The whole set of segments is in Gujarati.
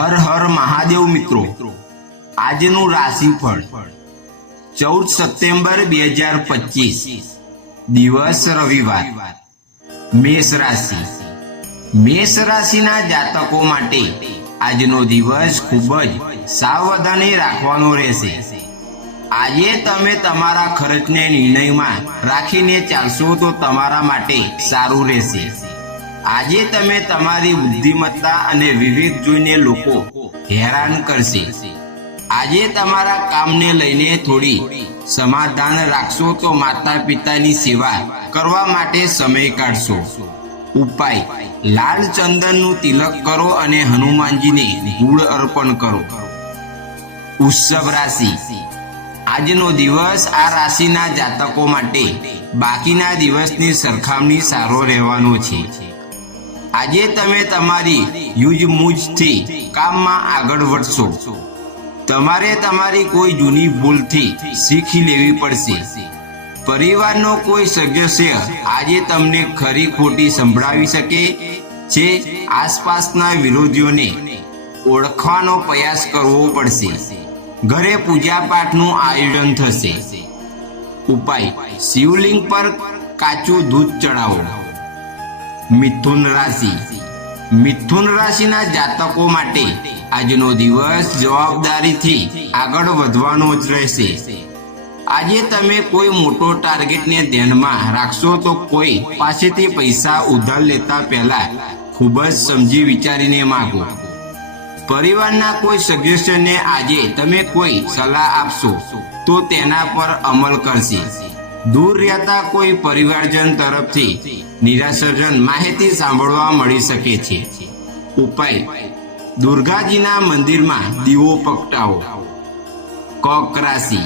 હર હર મહાદેવ મિત્રો, આજનું રાશિફળ 14 સપ્ટેમ્બર 2025, દિવસ રવિવાર. મેષ રાશિ. મેષ રાશિના જાતકો માટે આજનો દિવસ ખૂબ જ સાવધાની રાખવાનો રહેશે. આજે તમે તમારા ખર્ચને નિર્ણયમાં રાખીને ચાલશો તો તમારા માટે સારું રહેશે. આજે તમે તમારી બુદ્ધિમત્તા અને વિવેક જોઈને લોકો હેરાન કરશે. આજે તમારા કામને લઈને થોડી સમાધાન રાખશો તો માતા પિતાની સેવા કરવા માટે સમય કાઢશો. ઉપાય: લાલ ચંદનનું તિલક કરો અને હનુમાનજીને ગુળ અર્પણ કરો. વૃષભ રાશિ. આજનો દિવસ આ રાશિના જાતકો માટે બાકીના દિવસની સરખામણી સારો રહેવાનો છે. આજે તમે તમારી સૂઝબૂછથી કામમાં આગળ વધશો. તમારે તમારી કોઈ જૂની ભૂલથી શીખી લેવી પડશે. પરિવારનો કોઈ સદસ્ય આજે તમને ખરી ખોટી સંભળાવી શકે છે. આસપાસના વિરોધીઓને ઓળખવાનો પ્રયાસ કરવો પડશે. ઘરે પૂજા પાઠનું આયોજન થશે. ઉપાય: શિવલિંગ પર કાચું દૂધ ચડાવો. મિથુન રાશિ. મિથુન રાશિના જાતકો માટે આજનો દિવસ જવાબદારીથી આગળ વધવાનો જ રહેશે. આજે તમે કોઈ મોટો ટાર્ગેટને ધ્યાનમાં રાખશો તો કોઈ પાસેથી પૈસા ઉધાર લેતા પહેલા ખૂબ જ સમજી વિચારીને માંગો. પરિવારના કોઈ સદસ્યને આજે તમે કોઈ સલાહ આપશો તો તેના પર અમલ કરશે. દૂર રહેતા કોઈ પરિવારજન તરફથી નિરાશાજનક માહિતી સાંભળવા મળી શકે છે. ઉપાય: દુર્ગાજીના મંદિરમાં દીવો પ્રગટાવો. કર્ક રાશિ.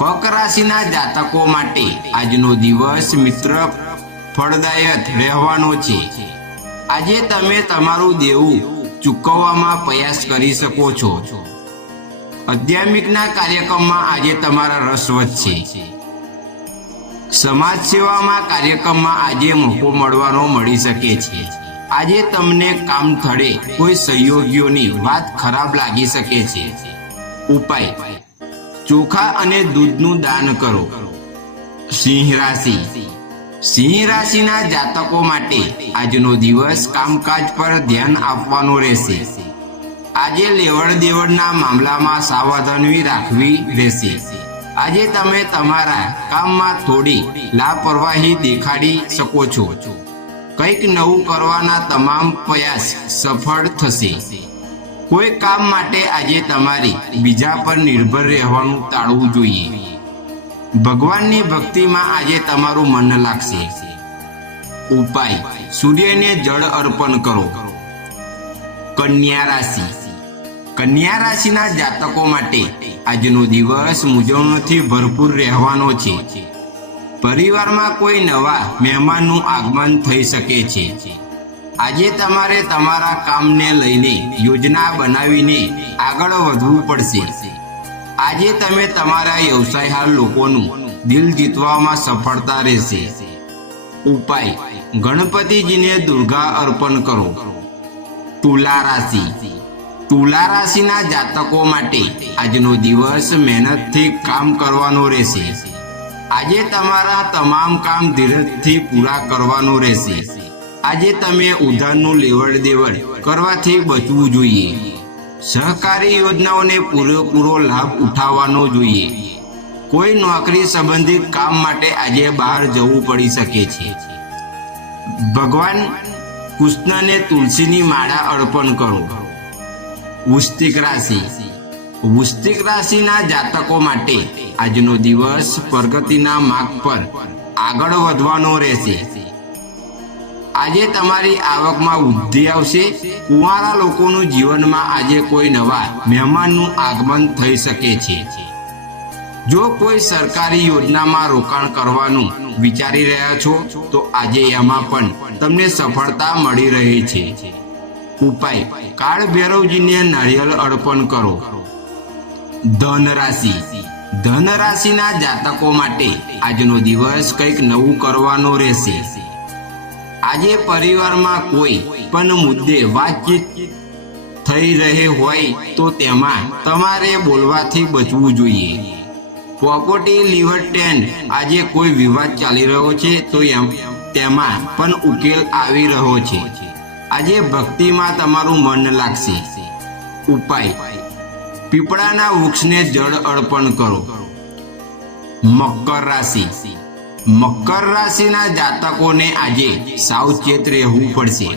કર્ક રાશિના જાતકો માટે આજનો દિવસ મિત્ર ફળદાયક રહેવાનો છે. આજે તમે તમારું દેવું ચૂકવવામાં પ્રયાસ કરી શકો છો. આધ્યાત્મિકના કાર્યક્રમમાં આજે તમારા રસ વધશે. સમાજ સેવામાં કાર્યક્રમમાં આજે મોકો મળી શકે છે. આજે તમને કામ સ્થળે કોઈ સહયોગીઓની વાત ખરાબ લાગી શકે છે. ઉપાય: ચોખા અને દૂધનું દાન કરો. સિંહ રાશિ. સિંહ રાશિના જાતકો માટે આજનો દિવસ કામકાજ પર ધ્યાન આપવાનું રહેશે. આજે લેવડ દેવડના મામલામાં સાવધાની રાખવી રહેશે. આજે તમે તમારા કામમાં થોડી લાપરવાહી દેખાડી શકો છો. કંઈક નવું કરવાના તમામ પ્રયાસ સફળ થશે. કોઈ કામ માટે આજે તમારે બીજા પર નિર્ભર રહેવાનું ટાળવું જોઈએ. ભગવાનની ભક્તિમાં આજે તમારું મન લાગશે. ઉપાય: સૂર્યને જળ અર્પણ કરો. કન્યા રાશિ. કન્યા રાશિના જાતકો માટે આજનો દિવસ મૂંઝવણથી ભરપૂર રહેવાનો છે. પરિવારમાં કોઈ નવા મહેમાનનું આગમન થઈ શકે છે. આજે તમારે તમારા કામને લઈને યોજના બનાવીને આગળ વધવું પડશે. આજે તમે તમારા વ્યવસાયહાર લોકોનું દિલ જીતવામાં સફળતા રહેશે. ઉપાય: ગણપતિજીને દુર્ગા અર્પણ કરો. તુલા રાશિ. તુલા રાશિના જાતકો માટે આજનો દિવસ મહેનતથી કામ કરવાનો રહેશે. આજે તમારા તમામ કામ ધીરજથી પૂરા કરવાનું રહેશે. આજે તમે ઉધારનું લેવડ દેવડ કરવાથી બચવું જોઈએ. સહકારી યોજનાઓને પૂરેપૂરો લાભ ઉઠાવવાનો જોઈએ. કોઈ નોકરી સંબંધિત કામ માટે આજે બહાર જવું પડી શકે છે. ભગવાન કૃષ્ણને તુલસીની માળા અર્પણ કરો. વૃશ્ચિક રાશિ. વૃશ્ચિક રાશિના જાતકો માટે આજનો દિવસ પ્રગતિના માર્ગ પર આગળ વધવાનો રહેશે. આજે તમારી આવકમાં વૃદ્ધિ આવશે. કુંવારા લોકોનું જીવનમાં આજે કોઈ નવા મહેમાનનું આગમન થઈ શકે છે. જો કોઈ સરકારી યોજનામાં રોકાણ કરવાનું વિચારી રહ્યા છો તો આજે એમાં પણ તમને સફળતા મળી રહી છે. ઉપાય: કાળ ભૈરવજીને નારિયેળ અર્પણ કરો. ધન રાશિ. ધન રાશિના જાતકો માટે આજનો દિવસ કંઈક નવું કરવાનો રહેશે. આજે પરિવારમાં કોઈ પણ મુદ્દે વાતચીત થઈ રહે હોય તો તેમાં તમારે બોલવાથી બચવું જોઈએ. પ્રોપર્ટી લીવર 10 આજે કોઈ વિવાદ ચાલી રહ્યો છે તો તેમાં પણ ઉકેલ આવી રહ્યો છે. આજે ભક્તિમાં તમારું મન લાગશે. ઉપાય: પીપળાના વૃક્ષને જળ અર્પણ કરો. મકર રાશિ. મકર રાશિના જાતકોને આજે સાવચેત રહેવું પડશે.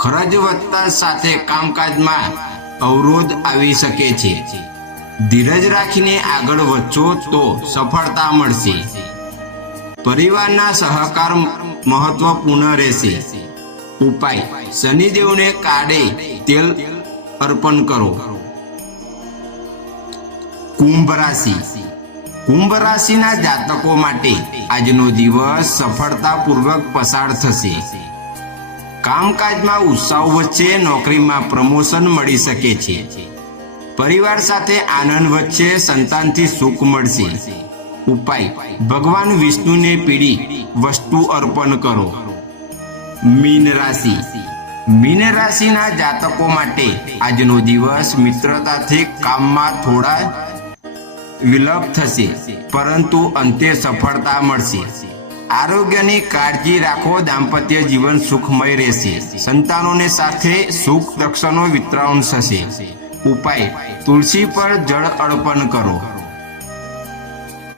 ખર્ચ વધતા સાથે કામકાજમાં અવરોધ આવી શકે છે. ધીરજ રાખીને આગળ વધશો તો સફળતા મળશે. પરિવારના સહકાર મહત્વપૂર્ણ રહેશે. ઉપાય: શનિદેવને કાળે તેલ અર્પણ કરો. કુંભ રાશિ. કુંભ રાશિના જાતકો માટે આજનો દિવસ સફળતાપૂર્વક પસાર થશે. કામકાજમાં ઉત્સાહ વધશે. નોકરીમાં પ્રમોશન મળી શકે છે. પરિવાર સાથે આનંદ વધશે. સંતાનથી સુખ મળશે. ઉપાય: ભગવાન વિષ્ણુને પીળી વસ્તુ અર્પણ કરો. મીન રાશિ. મીન રાશિના જાતકો માટે આજનો દિવસ મિત્રતાથી કામમાં થોડા વિલંબ થશે, પરંતુ અંતે સફળતા મળશે. આરોગ્યની કાળજી રાખો. દાંપત્ય જીવન સુખમય રહેશે. સંતાનોને સાથે સુખ દક્ષિણો વિતરણ થશે. ઉપાય: તુલસી પર જળ અર્પણ કરો.